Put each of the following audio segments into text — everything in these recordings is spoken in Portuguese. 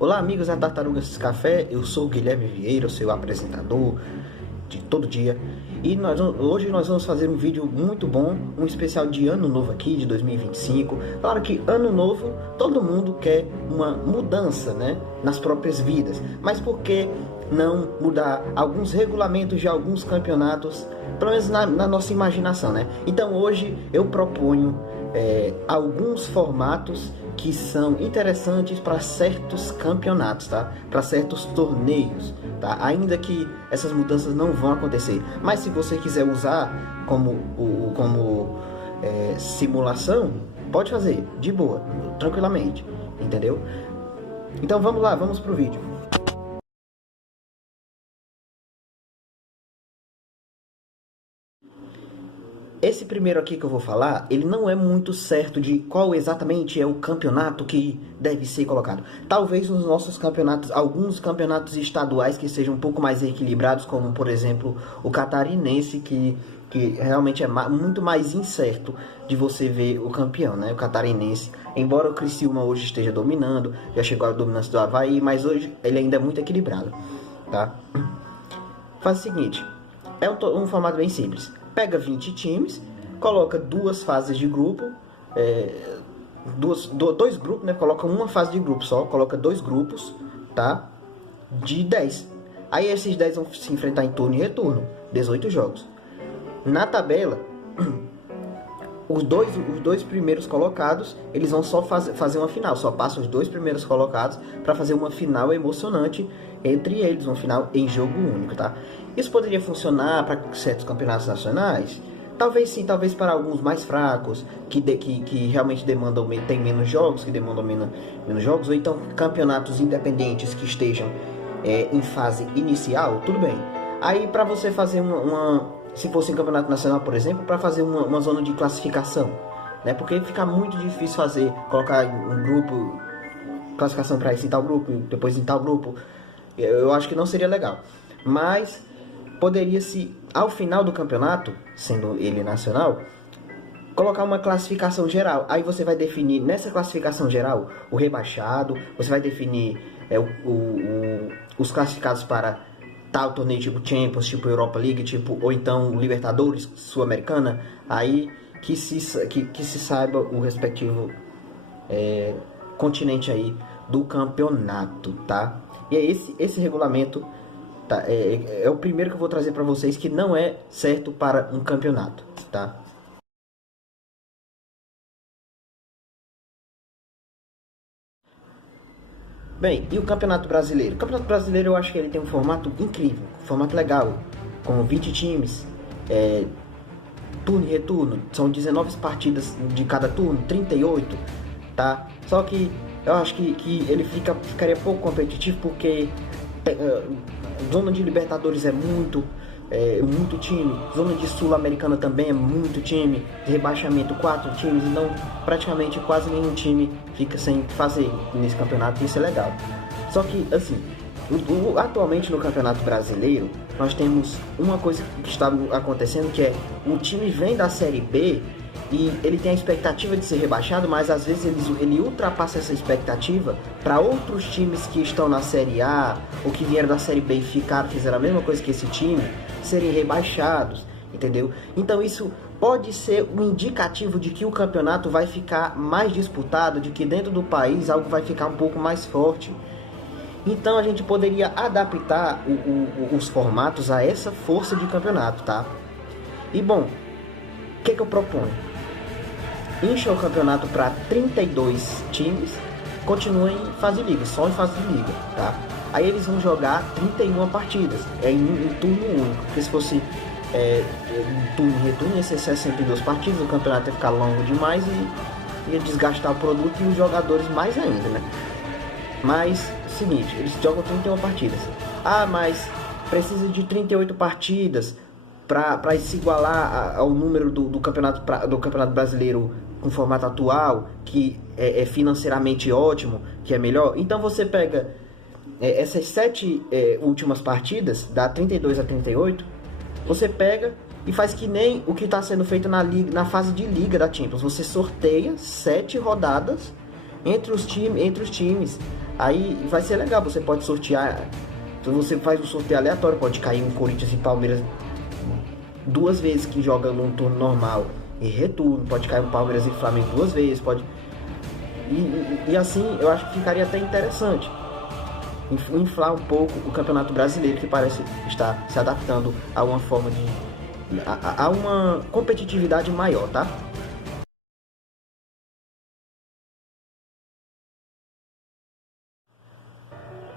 Olá amigos da Tartarugas Café, eu sou o Guilherme Vieira, o seu apresentador de todo dia. E hoje nós vamos fazer um vídeo muito bom, um especial de ano novo aqui, de 2025. Claro que ano novo, todo mundo quer uma mudança, né, nas próprias vidas. Mas por que não mudar alguns regulamentos de alguns campeonatos, pelo menos na nossa imaginação, né? Então hoje eu proponho alguns formatos que são interessantes para certos campeonatos, tá? Para certos torneios, tá? Ainda que essas mudanças não vão acontecer, mas se você quiser usar como simulação, pode fazer de boa, tranquilamente, entendeu? Então vamos lá, vamos pro vídeo. Esse primeiro aqui que eu vou falar, ele não é muito certo de qual exatamente é o campeonato que deve ser colocado. Talvez nos nossos campeonatos, alguns campeonatos estaduais que sejam um pouco mais equilibrados, como por exemplo o catarinense, que realmente é muito mais incerto de você ver o campeão, né? O catarinense, embora o Criciúma hoje esteja dominando, já chegou à dominância do Avaí, mas hoje ele ainda é muito equilibrado, tá? Faz o seguinte, é um formato bem simples. Pega 20 times, coloca duas fases de grupo, dois grupos, né? Coloca uma fase de grupo só, coloca dois grupos, tá? De 10. Aí esses 10 vão se enfrentar em turno e retorno, 18 jogos. Na tabela, os dois primeiros colocados, eles vão só fazer uma final, só passam os dois primeiros colocados para fazer uma final emocionante entre eles, uma final em jogo único, tá? Isso poderia funcionar para certos campeonatos nacionais? Talvez sim, talvez para alguns mais fracos, que realmente tem menos jogos, que demandam menos jogos, ou então campeonatos independentes que estejam em fase inicial, tudo bem. Aí para você fazer se fosse um campeonato nacional, por exemplo, para fazer uma zona de classificação, né? Porque fica muito difícil colocar um grupo, classificação para esse tal grupo, depois em tal grupo. Eu acho que não seria legal. Mas poderia-se, ao final do campeonato, sendo ele nacional, colocar uma classificação geral. Aí você vai definir, nessa classificação geral, o rebaixado, você vai definir os classificados para tal torneio tipo Champions, tipo Europa League, ou então Libertadores, Sul-Americana, aí que se saiba o respectivo continente aí do campeonato, tá? E é esse regulamento, tá? É o primeiro que eu vou trazer para vocês que não é certo para um campeonato, tá? Bem, e o Campeonato Brasileiro? O Campeonato Brasileiro eu acho que ele tem um formato incrível, um formato legal, com 20 times, turno e retorno, são 19 partidas de cada turno, 38, tá? Só que eu acho que ele ficaria pouco competitivo porque zona de Libertadores é muito time, zona de Sul-Americana também é muito time, de rebaixamento 4 times, então praticamente quase nenhum time fica sem fazer nesse campeonato, isso é legal. Só que assim, atualmente no Campeonato Brasileiro nós temos uma coisa que está acontecendo, que é o time vem da Série B e ele tem a expectativa de ser rebaixado, mas às vezes ele ultrapassa essa expectativa para outros times que estão na Série A ou que vieram da Série B e fizeram a mesma coisa que esse time, serem rebaixados, entendeu? Então isso pode ser um indicativo de que o campeonato vai ficar mais disputado, de que dentro do país algo vai ficar um pouco mais forte. Então a gente poderia adaptar os formatos a essa força de campeonato, tá? E bom, o que eu proponho? Encha o campeonato para 32 times, continua em fase de liga, só em fase de liga, tá? Aí eles vão jogar 31 partidas, em turno único, porque se fosse turno e retorno ia ser 62 partidas, o campeonato ia ficar longo demais e ia desgastar o produto e os jogadores mais ainda, né? Mas, seguinte, eles jogam 31 partidas. Ah, mas precisa de 38 partidas para se igualar ao número do campeonato brasileiro com formato atual, que é financeiramente ótimo, que é melhor. Então você pega essas 7 últimas partidas, dá 32 a 38, você pega e faz que nem o que está sendo feito na fase de liga da Champions. Você sorteia 7 rodadas entre os times. Aí vai ser legal, você pode sortear. Então você faz um sorteio aleatório, pode cair um Corinthians e Palmeiras 2 vezes que joga num turno normal e retorno, pode cair um Palmeiras e Flamengo 2 vezes, pode. E assim eu acho que ficaria até interessante inflar um pouco o Campeonato Brasileiro, que parece estar se adaptando a uma forma a uma competitividade maior, tá?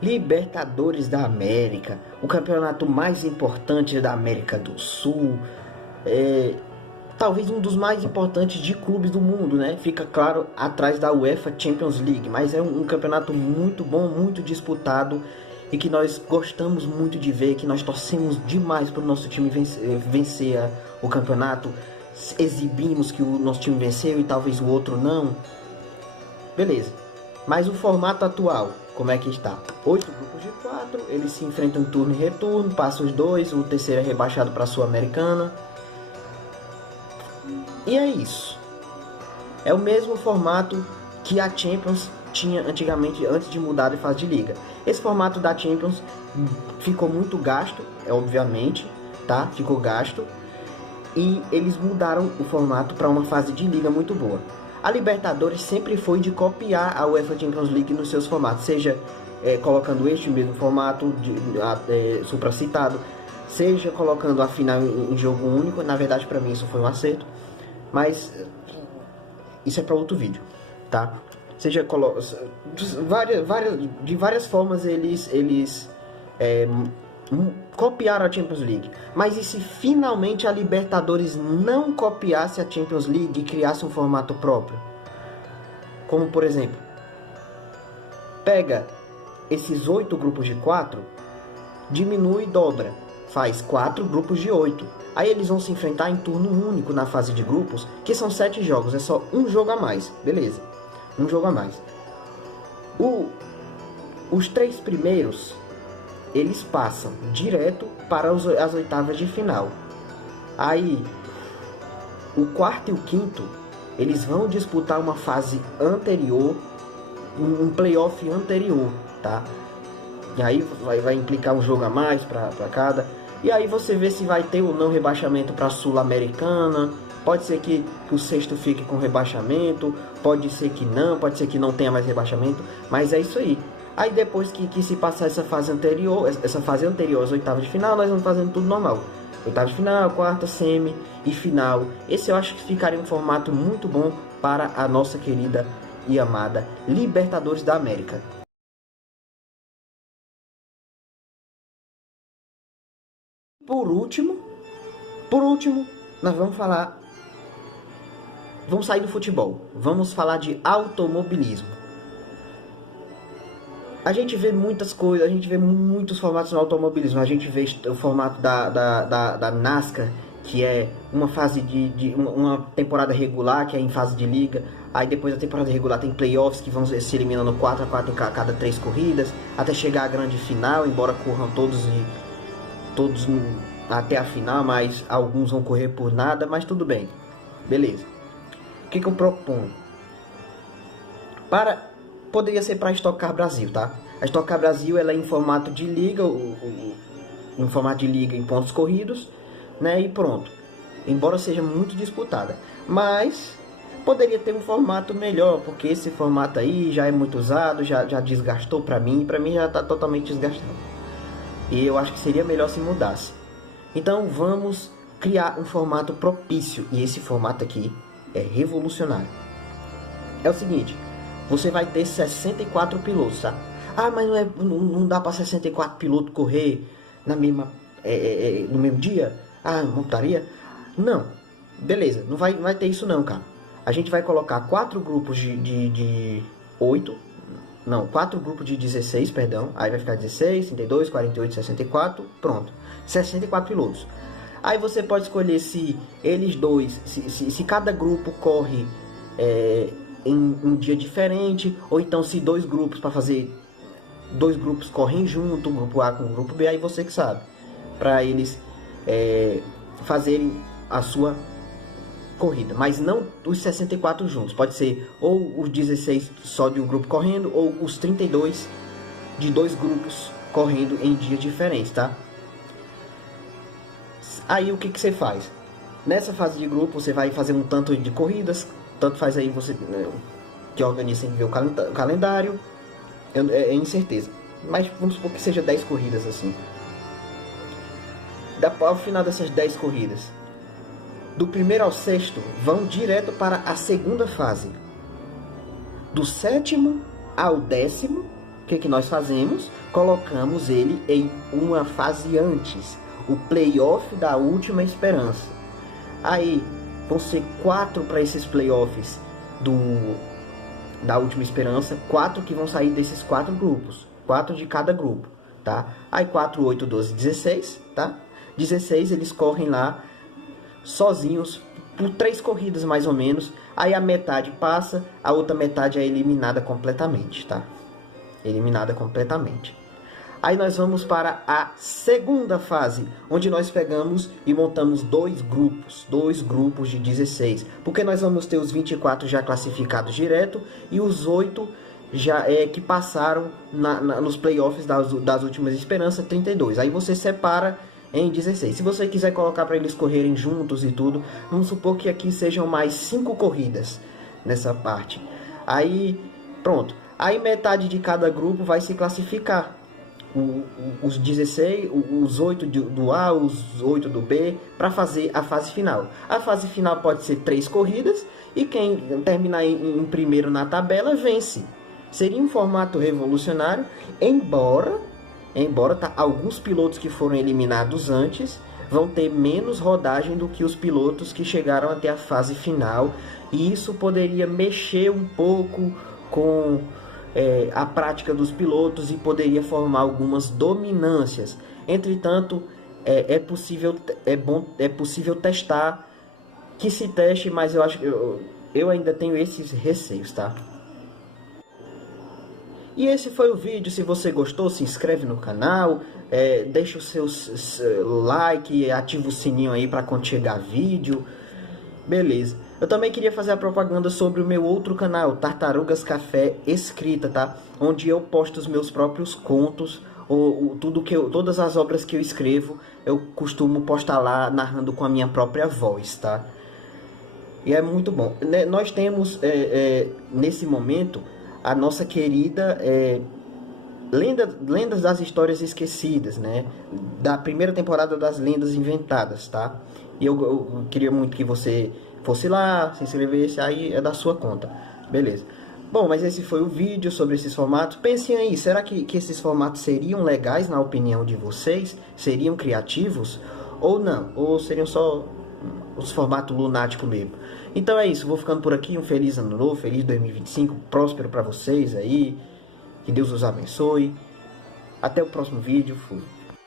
Libertadores da América, o campeonato mais importante da América do Sul, talvez um dos mais importantes de clubes do mundo, né? Fica claro atrás da UEFA Champions League, mas é um campeonato muito bom, muito disputado e que nós gostamos muito de ver, que nós torcemos demais para o nosso time vencer o campeonato, exibimos que o nosso time venceu e talvez o outro não. Beleza. Mas o formato atual, como é que está? 8 grupos de 4, eles se enfrentam em turno e retorno, passam os 2, o terceiro é rebaixado para a Sul-Americana. E é isso. É o mesmo formato que a Champions tinha antigamente, antes de mudar de fase de liga. Esse formato da Champions ficou muito gasto, obviamente, tá? Ficou gasto. E eles mudaram o formato para uma fase de liga muito boa. A Libertadores sempre foi de copiar a UEFA Champions League nos seus formatos, seja colocando este mesmo formato supracitado, seja colocando a final em jogo único. Na verdade, para mim isso foi um acerto, mas isso é para outro vídeo, tá? Seja de várias formas eles copiaram a Champions League. Mas e se finalmente a Libertadores não copiasse a Champions League e criasse um formato próprio? Como por exemplo, pega esses 8 grupos de 4, diminui e dobra, faz 4 grupos de 8. Aí eles vão se enfrentar em turno único na fase de grupos, que são 7 jogos, é só um jogo a mais, beleza? Um jogo a mais. Os 3 primeiros, eles passam direto para as oitavas de final. Aí, o quarto e o quinto, eles vão disputar uma fase anterior, um playoff anterior, tá? E aí vai implicar um jogo a mais para cada. E aí você vê se vai ter ou não rebaixamento para a Sul-Americana. Pode ser que o sexto fique com rebaixamento, pode ser que não tenha mais rebaixamento, mas é isso aí. Aí depois que se passar essa fase anterior às oitavas de final, nós vamos fazendo tudo normal. Oitavas de final, quarta, semi e final. Esse eu acho que ficaria um formato muito bom para a nossa querida e amada Libertadores da América. Por último, nós vamos sair do futebol, vamos falar de automobilismo. A gente vê muitas coisas, a gente vê muitos formatos no automobilismo. A gente vê o formato da NASCAR, que é uma fase uma temporada regular, que é em fase de liga. Aí depois da temporada regular tem playoffs, que vão se eliminando 4 a 4 em cada 3 corridas, até chegar à grande final, embora corram todos até a final, mas alguns vão correr por nada, mas tudo bem. Beleza. O que eu proponho? Poderia ser para a Stock Car Brasil, tá? A Stock Car Brasil ela é em formato de liga, em pontos corridos, né? E pronto. Embora seja muito disputada, mas poderia ter um formato melhor, porque esse formato aí já é muito usado, já desgastou para mim já está totalmente desgastado. E eu acho que seria melhor se mudasse. Então vamos criar um formato propício, e esse formato aqui é revolucionário. É o seguinte, você vai ter 64 pilotos, tá? Ah, mas não dá para 64 pilotos correr no mesmo dia? Ah, não estaria? Não, beleza, não vai ter isso não, cara. A gente vai colocar 4 grupos de 8, não, 4 grupos de 16, perdão. Aí vai ficar 16, 32, 48, 64, pronto. 64 pilotos. Aí você pode escolher se eles dois, se cada grupo corre em um dia diferente, ou então se 2 grupos para fazer 2 grupos correm junto, o grupo A com o grupo B, aí você que sabe, para eles fazerem a sua corrida, mas não os 64 juntos. Pode ser ou os 16 só de um grupo correndo, ou os 32 de dois grupos correndo em dias diferentes, tá? Aí o que você faz? Nessa fase de grupo você vai fazer um tanto de corridas, tanto faz aí você que organiza em ver o calendário, é incerteza, mas vamos supor que seja 10 corridas assim. Ao final dessas 10 corridas, do primeiro ao sexto vão direto para a segunda fase. Do sétimo ao décimo, o que nós fazemos? Colocamos ele em uma fase antes, o playoff da última esperança. Aí vão ser 4 para esses playoffs da última esperança, 4 que vão sair desses 4 grupos, 4 de cada grupo, tá? Aí 4, 8, 12, 16, tá? 16 eles correm lá sozinhos por 3 corridas mais ou menos. Aí a metade passa, a outra metade é eliminada completamente, tá? Eliminada completamente. Aí nós vamos para a segunda fase, onde nós pegamos e montamos 2 grupos de 16, porque nós vamos ter os 24 já classificados direto e os 8 já que passaram nos playoffs das últimas esperanças, 32. Aí você separa em 16. Se você quiser colocar para eles correrem juntos e tudo, vamos supor que aqui sejam mais 5 corridas nessa parte. Aí pronto. Aí metade de cada grupo vai se classificar. Os 16, os 8 do A, os 8 do B, para fazer a fase final. A fase final pode ser 3 corridas e quem terminar em primeiro na tabela vence. Seria um formato revolucionário, embora alguns pilotos que foram eliminados antes vão ter menos rodagem do que os pilotos que chegaram até a fase final, e isso poderia mexer um pouco com a prática dos pilotos e poderia formar algumas dominâncias. Entretanto, é possível testar, que se teste, mas eu ainda tenho esses receios, tá? E esse foi o vídeo. Se você gostou, se inscreve no canal, deixa o seu like, ativa o sininho aí para quando chegar vídeo. Beleza. Eu também queria fazer a propaganda sobre o meu outro canal, Tartarugas Café Escrita, tá? Onde eu posto os meus próprios contos, todas as obras que eu escrevo, eu costumo postar lá narrando com a minha própria voz, tá? E é muito bom. Nós temos, nesse momento, a nossa querida Lendas das Histórias Esquecidas, né? Da primeira temporada das Lendas Inventadas, tá? E eu queria muito que você fosse lá, se inscrevesse, aí é da sua conta. Beleza. Bom, mas esse foi o vídeo sobre esses formatos. Pensem aí, será que esses formatos seriam legais na opinião de vocês? Seriam criativos? Ou não? Ou seriam só os formatos lunáticos mesmo? Então é isso, vou ficando por aqui. Um feliz ano novo, feliz 2025, próspero para vocês aí. Que Deus os abençoe. Até o próximo vídeo. Fui.